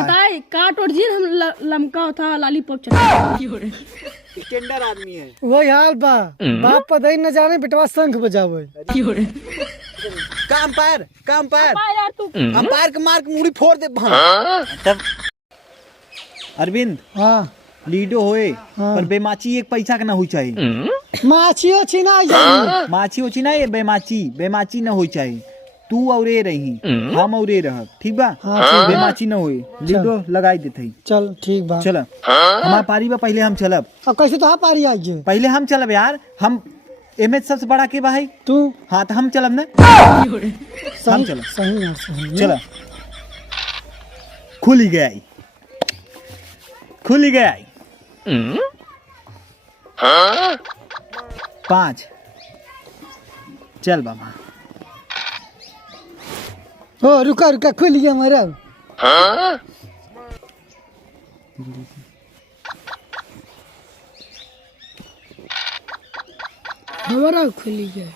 बताए काट और जीन हम लमका था लॉलीपॉप चला स्टैंडर्ड आदमी है। वही हाल बा, बाप पता ही न जाने बेटवा शंख बजावे। का अंपायर यार तू अंपायर के मार के मुड़ी फोड़ दे तब। अरविंद हाँ लीडो होए हाँ। पर बेमाची एक पैसा का ना हो चाहिए। माछियो छिना जाई। माची होची ना ये बेमाची ना हो चाहिए। तू औरे रही हम औरे रह ठीक बा। हाँ, ठीक बा। बेमाची ना होए लीडो लगाई देते। चल ठीक बा। चल हमार पारी बा पहले हम चलब। अब कैसे तो पारी आई जे पहले हम चलब यार। हम एमएच सबसे बड़ा के बा है तू। हाँ तो हम चलब ना। सही चलो। सही यार सही। चलो खुल गया 5 चल बाबा। ओ रुका खुल गया हमारा। हमारा खुली गया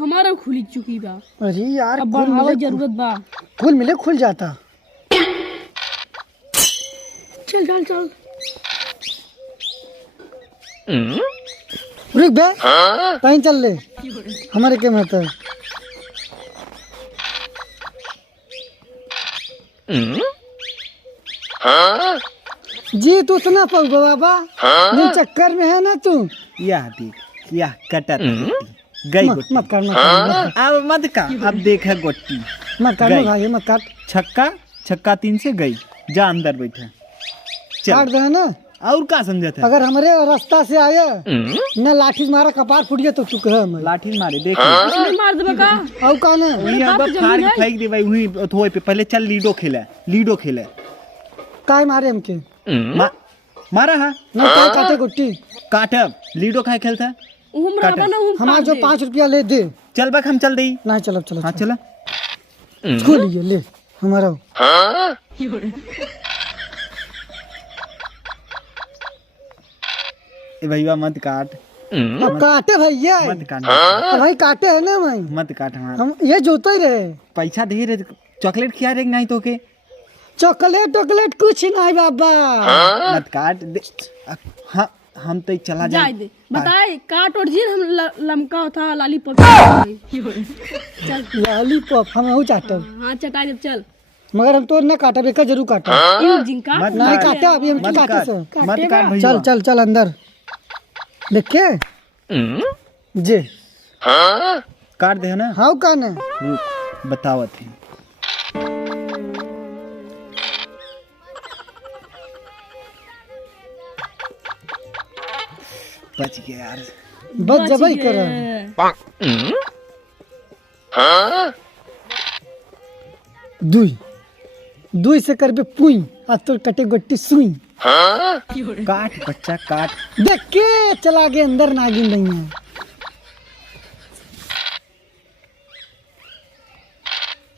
हमारा खुली चुकी बा। अरे यार अब खुल बढ़ावे मिले जरूरत बा। खुल मिले खुल जाता। चल रुक बे कहीं चल ले हमारे के मत। जी तू इतना पग बाबा ये चक्कर में है ना तू। यह देख यह कटर गई मत गोटी। मत कर मत कर अब मत का अब देख है गोटी मत कर गई। भाई मत काट। छक्का 3 से गई। जा अंदर बैठा काट चल। दे ना। और का समझत है। अगर हमारे रास्ता से आए न लाठी मारा कपार फूट गया तो चुक है हमें। लाठी मारे देख उसने मार दे का। और का ना वही अब फाड़ के फेंक दे भाई वही थोए पे। पहले चल लीडो खेले काय मारे हमके मारा हाँ न काय काटे गुट्टी काटब लीडो खाए खेलता है। उम काटे। रहबा ना उम हमारा जो 5 रुपया ले दे। चल बक हम चल दई। नहीं चलो चलो हाँ चला खोल लिए ले हमारा। ए भैया मत काट अब काटे भैया मत काट अब भाई काटे है ना भाई। मत काट हमारा हम ये जोते ही रहे। पैसा दे रहे चॉकलेट खिया रहे नहीं तो के चॉकलेट कुछ नहीं बाबा। मत काट दे। हाँ हम तो चला जाए जाए दे बताए काट और जीन हम लमका था लॉलीपॉप चल। लॉलीपॉप हम वो चाहते हाँ चटाई दे चल। मगर हम तो न काटा बेका जरूर काटा। इन जिनका मत नहीं काट। काटे अभी हम मत काटे काट से। मत काट भैया। चल चल चल अंदर देख के जे काट दे ना। हाँ का ना रुक बतावत है। बच गया यार। बस जबई कर दुई से करबे पुई आ तो कटे गोटी सुई। काट बच्चा काट। देख के चला गए अंदर नागिन नहीं है।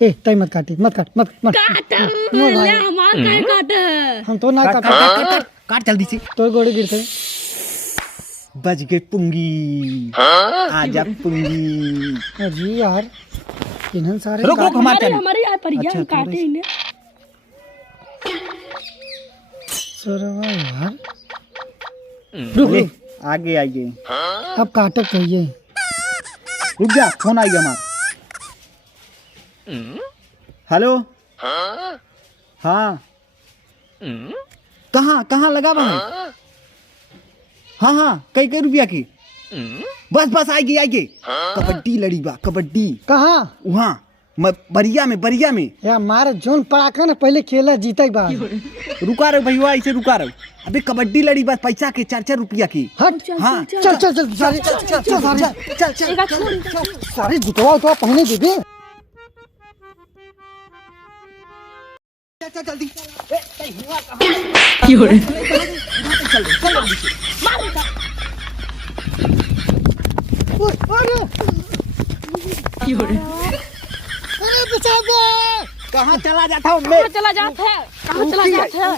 ए तई मत काटी मत काट ले हमार काहे काट हम तो ना काट काटा काट काट काट काट जल्दी से। तो गोड़े गिरते। बच गए पुंगी। आजा पुंगी। अरे यार इन्हन सारे रुक रुक हमारे हमारे यहाँ पर अच्छा, हम काटे इन्हें। सरवा यार रुक ले रुक आगे आइए। अब काटे चाहिए। रुक जा फोन आएगा हमारा। हेलो हाँ कहाँ लगा भाई। हाँ कई रुपया की। बस आएगी कबड्डी लड़ी बा कबड्डी। कहाँ वहाँ बरिया में यार मारे जोन पड़ाका ना पहले खेला जीता ही बात। रुका रहे भैया ऐसे रुका रहे। अबे कबड्डी लड़ी बस पैसा के 4 रुपया की। हट हाँ चल चल चल सारे चल सारे जुटवा तो पहने दे दे। चल जल्दी। अरे बचा दे। कहाँ चला जाता हूँ मैं। चला जाते हैं कहाँ चला जाते हैं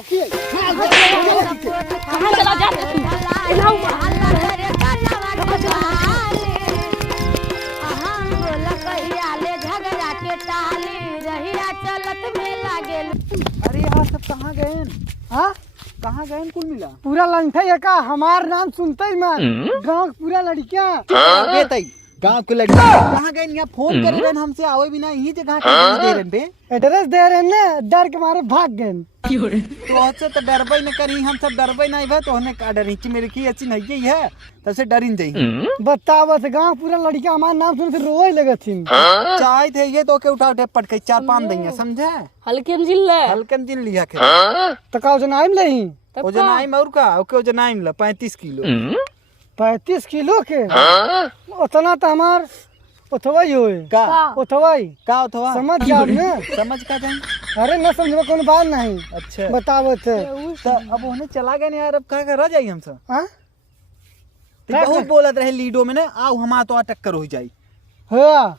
कहाँ चला जाते हैं तू इलाऊ झगड़ा के टाली रहिया चलत में लागे अरे यार सब कहाँ गए? हाँ कहाँ गए कुल मिला? पूरा लंठा है का हमार नाम सुनते ही मैं गाँव के पूरा लड़कियाँ गाँव के लड़के कहाँ गए? यहाँ फोन करे रहे हमसे आवे बिना यही जगह दे रहे बे। एड्रेस दे रहे ना, डर के मारे भाग गए। तो हमसे तो डरबे न करी, हम सब डरबे नहीं भे तो हने का डरी मेरे की अच्छी नहीं है तब से डरिन जाई। बतावत गाँव पूरा लड़कियाँ हमार नाम सुन के रोए लगथिन। चाहे थे ये तो के उठा उठे पटके 4-5 दैया समझे? हल्के में जिल ले हल्कन दिन लिया के तो का जनाइम लही ओ जनाइम और का ओके जनाइम ला 35 किलो 35 किलो के उतना तो हमार उठवाई होए का उठवाई का अथवा समझ जाओ ना। समझ का जाए? अरे न समझ कौन बात नहीं। अच्छा बतावत तो अब उन्हें चला गए यार, अब कहा रह जाई हम सब। हाँ बहुत बोलत रहे लीडो में ना आओ हमारा तो टक्कर हो जाई। हाँ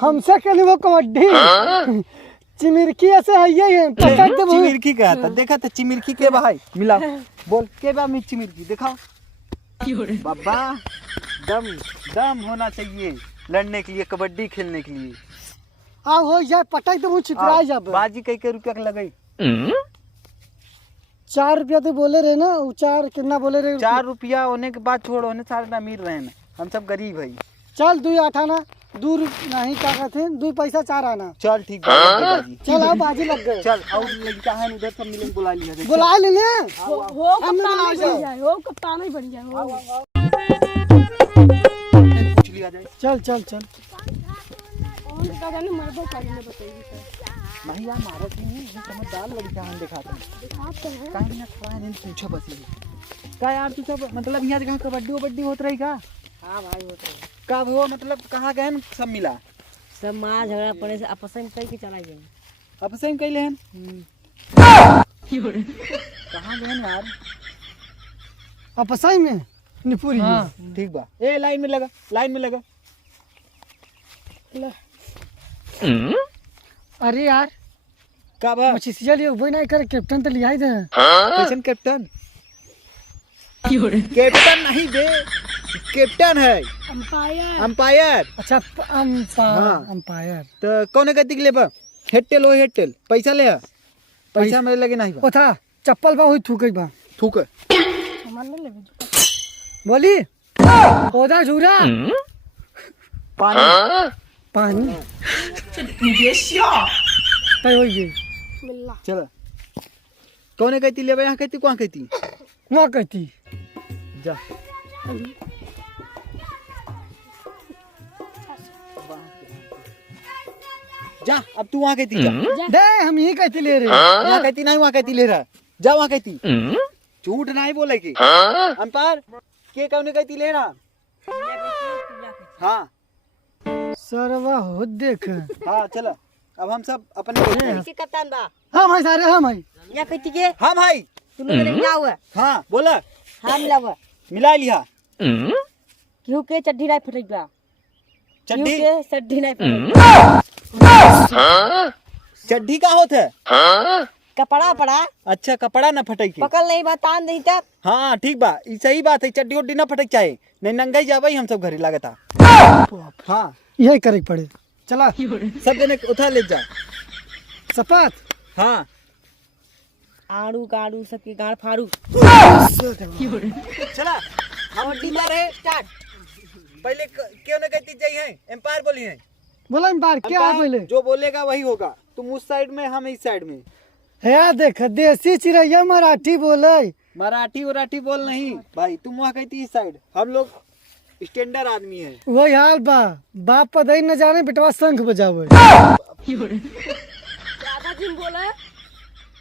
हमसे कहनी वो कबड्डी चिमिरकी ऐसे है ये है पकड़ दे चिमिरकी का था देखा था चिमिरकी के भाई मिला बोल के बा में चिमिरकी दिखाओ बाबा। दम दम होना चाहिए लड़ने के लिए, कबड्डी खेलने के लिए। आओ हो जाए पटक दे वो छिपरा जा। बाजी कई के रुपया लगाई? 4 रुपया तो बोले रहे ना, वो 4 कितना बोले रहे? 4 रुपया होने के बाद छोड़ होने सारे अमीर रहे ना, हम सब गरीब है। चल 2 8 आना 2 नहीं क्या कहते 2 पैसा 4 आना। चल ठीक है चल आओ बाजी लग गए। चल और लड़का है उधर सब मिलेंगे बुला लिया जाए। बुला लेने हो कप्तान ही बन जाए, हो कप्तान ही बन जाए। पूछ लिया जाए। चल चल चल कौन का जाने मरबो करने बताइए सर। नहीं यार मारत नहीं है, ये समझदार लड़का हम दिखाते हैं। दिखाते हैं काहे ना खड़ा है नहीं पूछो बस ये का यार तू सब मतलब यहाँ जगह कबड्डी होत रही का? हां भाई होता है। कब हो मतलब कहाँ गए सब मिला? सब मार झगड़ा पड़े से आपस में कई के चला गए। अब से कैले हैं कहाँ गए यार? अपसाई में निपुरी। हाँ ठीक बा। ए लाइन में लगा, लाइन में लगा। अरे यार का बा मछिया लिए वो नहीं करे कैप्टन तो लिया ही दे। कैसन कैप्टन? कैप्टन नहीं बे, कैप्टन है अंपायर। अंपायर। अच्छा अंपायर तो कौन गति के ले बा? हेडटेल हो हेडटेल पैसा ले पैसा मेरे लगे नहीं बा। ओ था चप्पल बा हुई थूकई बा थूक सामान ले ले। बोली ओदा झूरा पानी पानी तय होई गई। मिलना चल कौन कहती ले यहाँ कहती कौन कहती वहाँ कहती जा जा अब तू वहाँ कहती जा। दे हम यही कहती ले रहे। वहाँ कहती नहीं, वहाँ कहती ले रहा जा, वहाँ कहती झूठ नहीं बोले की अंपायर के कौन कहती ले रहा? हाँ सरवा हो देख। हाँ चलो अब हम सब अपने किसी कप्तान बा हाँ भाई सारे हाँ भाई या कहती के हाँ भाई तुम लोग ने क्या हुआ? हाँ बोला हां मिलावा मिला लिया। क्यों के चड्डी नहीं फटई बा? क्यों चड्डी के चड्डी नहीं फटई? चड्डी का होता है? कपड़ा पड़ा अच्छा कपड़ा न फटक के। पकड़ नहीं बा तान नहीं तब। हाँ ठीक बा, ई सही बात है, चड्डी उड्डी न फटक चाहे नहीं नंगाई जाबे हम सब घरे लागता। हाँ यही करे पड़े। चला सब जने उठा ले जा सपात। हाँ आड़ू गाड़ू सबके गाड़ फाड़ू। चला हम टीमा रहे स्टार्ट। पहले क्यों न कहती जाई है एम्पायर बोली है। बोला इन बार क्या है पहले? जो बोलेगा वही होगा, तुम उस साइड में हम इस साइड में। है देख देसी चिड़ैया मराठी बोले। मराठी वराठी बोल नहीं भाई, तुम वहाँ कहती इस साइड, हम लोग स्टैंडर्ड आदमी है। वही हाल बा, बाप पदई न जाने बेटवा शंख बजावे। ज्यादा दिन बोले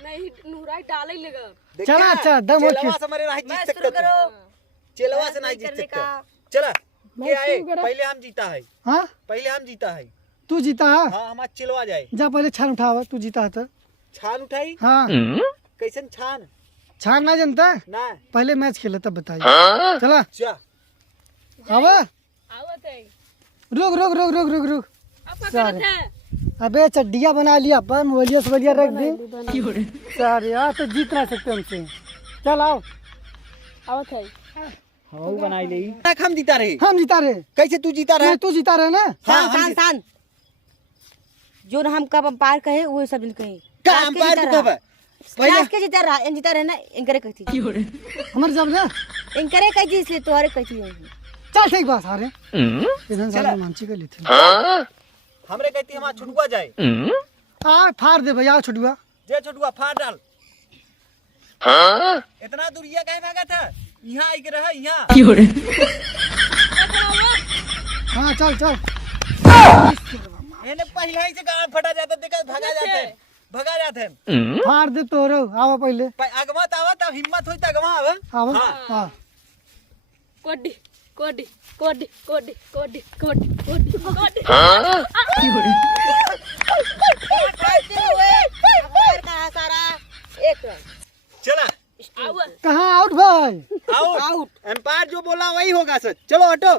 नहीं नूराई डाले लगा। चला अच्छा दम हो चेलवा से हमारे राह जीत सकते हो, चेलवा से नहीं जीत सकते। चला के आए पहले हम जीता है। हाँ पहले हम जीता है। तू जीता है? हाँ हमारा चिलवा जाए। जा पहले छान उठावा, तू जीता है तो। छान उठाई? हाँ कैसन छान? छान ना जानता ना पहले मैच खेले तब बताइए। चला जा आवा आवत है रुक रुक रुक रुक रुक रुक। अब सारे है अबे चड्डिया बना लिया अपन मोलिया सोलिया रख दी सारे। यार तो जीत ना सकते हमसे। चल आओ आवत है। हाँ बनाई ले हम जीता रहे। हम जीता रहे। कैसे तू जीता रहे? नहीं तू जीता रहे ना। हाँ, शान शान शान जो हम कब अंपायर कहे वो सब दिन कहे। का अंपायर तू कब? पहले लास्ट के जीता रहे ना इनकरे कहती हमारे जब ना इनकरे कहती इसलिए तोहरे कहती है चल ठीक बात सारे इधर सारे मानसी कर लेते हमरे कहती हमारा छुटुआ जाए आ फाड़ दे भैया छुटुआ जे छुटुआ फाड़ डाल इतना दूर ये कहीं भागा था यहाँ आई के रहा यहाँ हाँ चल चल मैंने पहले ही से गाड़ फटा जाता देखा भगा जाते फाड़ दे तो रो आवा पहले अगवा तावा तब हिम्मत हुई तब अगवा आवा आवा हाँ। हाँ कोडी कोडी कोडी कोडी कोडी कोडी कोडी कोडी चला कहाँ आउट भाई आउट एम्पायर जो बोला वही होगा सर चलो हटो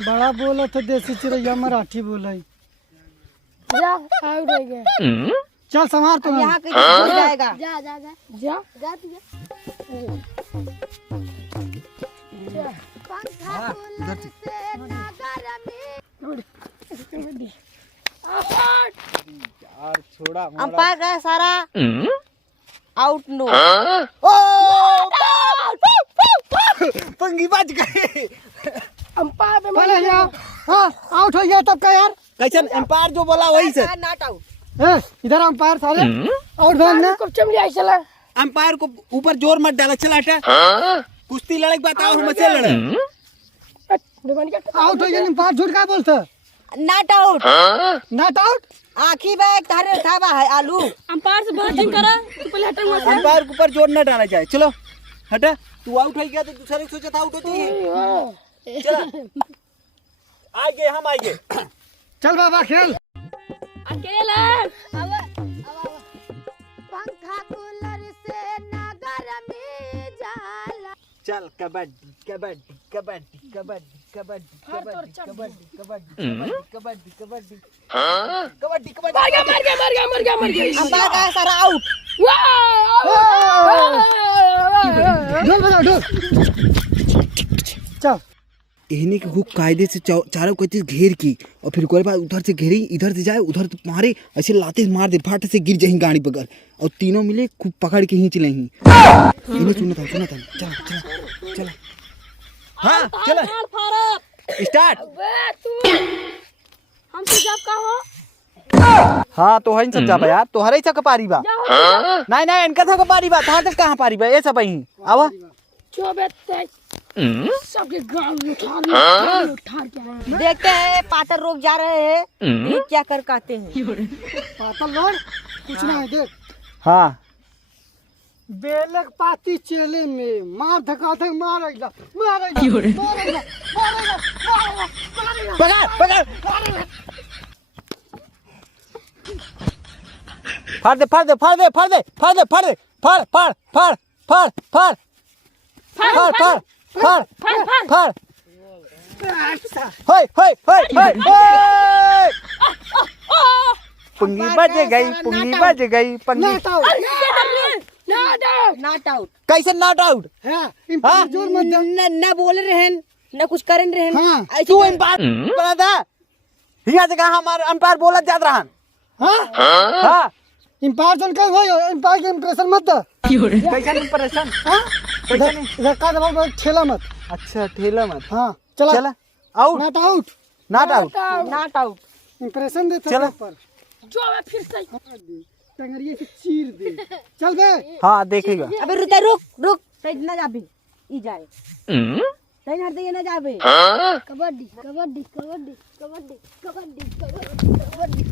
बड़ा बोला था देसी चिड़ैया मराठी बोला जा आउट हो गया चल संभार तो यहाँ के हो जाएगा जा जा जा जा जा तू जा यार छोड़ा अंपायर का सारा आउट नो पंगी बच गए अंपायर पे पहले यहाँ हाँ आउट हो गया तब का यार कैसे एम्पायर जो बोला वही सर नॉट आउट इधर अंपायर सारे आउट भागना कब चमड़ी आई चला एम्पायर को ऊपर जोर मत डाला चला हटा कुश्ती लड़े के बताओ हमसे लड़े आउट हो गया अंपायर झूठ का बोलता नॉट आउट नॉट आउट आखी बैग तारे थावा है आलू अंपायर से बात करा तू पहले हट वहां से एम्पायर के ऊपर जोर न डाला जाए चलो हटा तू आउट हो गया तो दूसरे सोचा था आउट होती है चला आगे हम आगे चल बाबा खेल अकेला पंखा कूलर से नगर में जाला चल कबड्डी कबड्डी कबड्डी कबड्डी कबड्डी कबड्डी कबड्डी कबड्डी कबड्डी कबड्डी कबड्डी कबड्डी मर गया अंपायर का सारा आउट ढोल बजाओ ढोल चल इन्हीं के खूब कायदे से चारों को घेर की और फिर कोई बात उधर से घेरी इधर से जाए उधर तो मारे ऐसे लाते मार दे फाट से गिर जाएंगे गाड़ी बगल और तीनों मिले खूब पकड़ के ही चलेंगे तीनों सुना था चला चला चला हाँ चला स्टार्ट हम तो जब का हो हाँ तो है सब जाबा यार तो हरे का पारी बा नहीं नहीं इनका था पारी बा कहां तक कहां पारी बा ये सब ही आवा चोबेते सबके गाल उठा के आए देखते हैं पाटर रोक जा रहे हैं ये क्या कर कहते हैं पातल लोड कुछ ना है देख हाँ बेलक पाती चेले में मार धका धक मारेगा पकड़ पकड़ फाड़ दे फाड़ दे फाड़ दे फाड़ दे फाड़ दे फाड़ दे फाड़ फाड़ फाड़ फाड़ फाड़ फाड़ फाड़ फाड़ फाड़ होय होय होय होय पुंगी बज गई पंगी नॉट आउट कैसे नॉट आउट हाँ इम्पायर जोर मत दे न बोल रहे न कुछ कर रहे हाँ तू एम्पायर बना था यहाँ से कहा हमारा एम्पायर बोला जात रहा हाँ हाँ इम्पायर जोन का भाई इम्पायर के इम्प्रेशन मत दे कैसा इंप्रेशन हाँ इधर का दबाव ठेला मत अच्छा ठेला मत हाँ चला चला out not out not out not out impression दे चला। पर जो मैं फिर से टंगरिए से चीर दे चल बे हाँ देखेगा अबे रुक सही न जाबे ई जाए सही हट दे न जाबे कबड्डी कबड्डी कबड्डी कबड्डी कबड्डी कबड्डी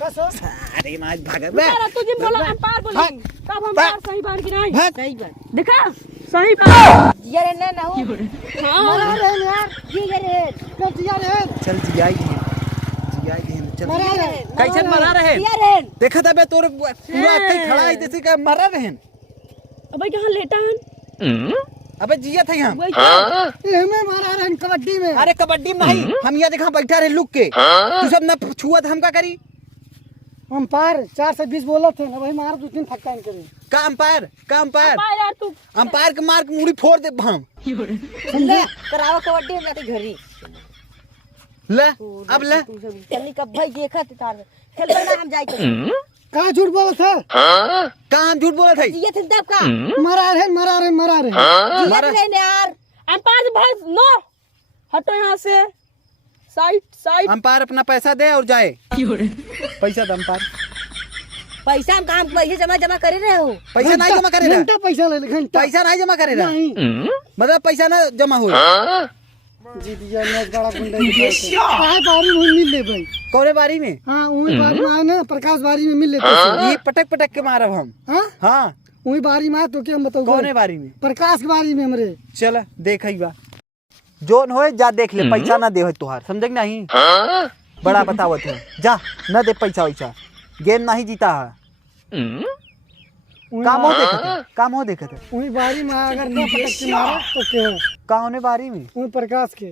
अरे माज भागा तुझे बोला अंपायर बोला कब अंपायर सही बार की नहीं सही बात देखा सही बार ये रे ना हो मरा रहे यार ये रे कब जिया रहे चल जियाई चल मरा रहे कैसे मरा रहे ये रे देखा था बे तोर पूरा कहीं खड़ा है जैसे का मरा रहे अबे कहां लेटा है अबे जिया था यहाँ ये हमें मारा रहे कबड्डी में अरे कबड्डी में नहीं हम यहाँ देखा बैठा रहे लुक के तू सब न छुआ था हम का करी अंपायर 4 से 20 बोला थे ना भाई मार 2-3 फटका इनके का अंपायर यार तू अंपायर के मार के मुड़ी फोड़ दे हम ले करावा कबड्डी हम जाते घरी ले अब ले चलनी कब भाई देखत तार खेल ना हम जाई कहाँ झूठ बोला था? कहाँ हम झूठ बोला था? ये थे तब का मरा रहे लेने यार अंपायर भाई नो हटो यहाँ से साइड साइड। अंपायर अपना पैसा दे और जाए। पैसा दे अंपायर। पैसा हम काम पैसे जमा करे रहे हो। पैसा नहीं जमा करे घंटा पैसा ले ले, घंटा पैसा नहीं जमा करे मतलब पैसा ना जमा हो। जी दिया मैच बड़ा गुंडा कहाँ बारी में मिल ले भाई। कौने बारी में? हाँ वही बारी में आए ना, प्रकाश बारी में मिल लेते। ये पटक पटक के मारब हम। हाँ वही बारी में आए तो क्या हम बताओ। कौने बारी में? प्रकाश की बारी में हमरे। चल देख बा जोन होए जा देख ले। पैसा ना दे तुहार समझ नहीं बड़ा बतावत है। जा न दे पैसा वैसा गेम नहीं जीता है। काम हो देखत है। वही बारी में अगर ना पटक के मारा तो क्या कहाँ होने बारी में? वही प्रकाश के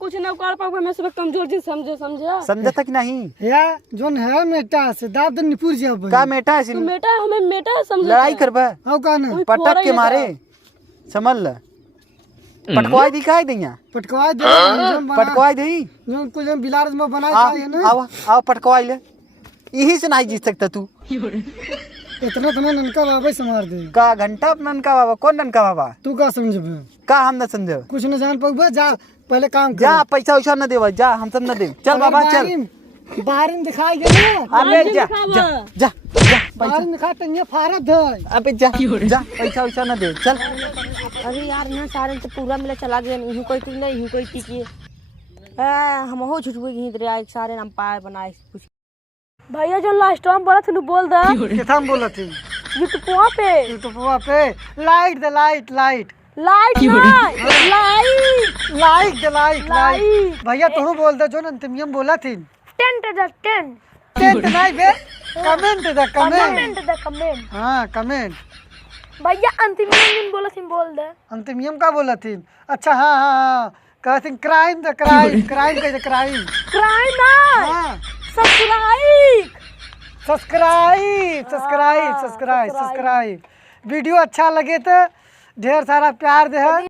कुछ न कर पाऊंगा मैं सब कमजोर जी समझा समझा तक नहीं या जोन है मेटा से दाद निपुर जा भाई। का मेटा है तो मेटा हमें मेटा समझ लड़ाई करबा हां का ना पटक के मारे समझ ल पटकवाई दिखाई दैया पटकवा दे पटकवाई दई जोन कुछ हम बिलारस में बनाए है ना। आओ पटकवाई ले यही से नहीं जीत सकता तू। इतना तो ननका बाबा संभार दे का घंटा ननका बाबा कौन ननका बाबा? तू का समझबे का हम न समझ कुछ न जान पाऊबे। जा पहले काम कर। जा पैसा वैसा न देवा जा हम सब न दे। चल बाबा चल बाहर में दिखाई दे ना। अबे जा जा जा बाहर में दिखा तंगे फारत है। अबे जा जा पैसा वैसा न दे चल। अरे यार ना सारे तो पूरा मिला चला गया नहीं कोई टिक नहीं कोई टिकी हम हो झूठ हुई इधर आए सारे अंपायर बनाए कुछ। भैया जो लास्ट टाइम बोला था बोल दा किथा में बोला थी यूट्यूब पे यूट्यूब पे लाइट दे लाइट लाइट लाइट लाइट दे लाइट भैया तू बोल दे जो अंतिम बोला थी। टेंट नहीं बे कमेंट दे कमेंट हाँ कमेंट। भैया अंतिम बोला थी बोल दे अंतिम का बोला थी। अच्छा हाँ हाँ कहते क्राइम द क्राइम क्राइम कहते क्राइम क्राइम ना हाँ subscribe subscribe subscribe subscribe subscribe. Video अच्छा लगे तो ढेर सारा प्यार दे।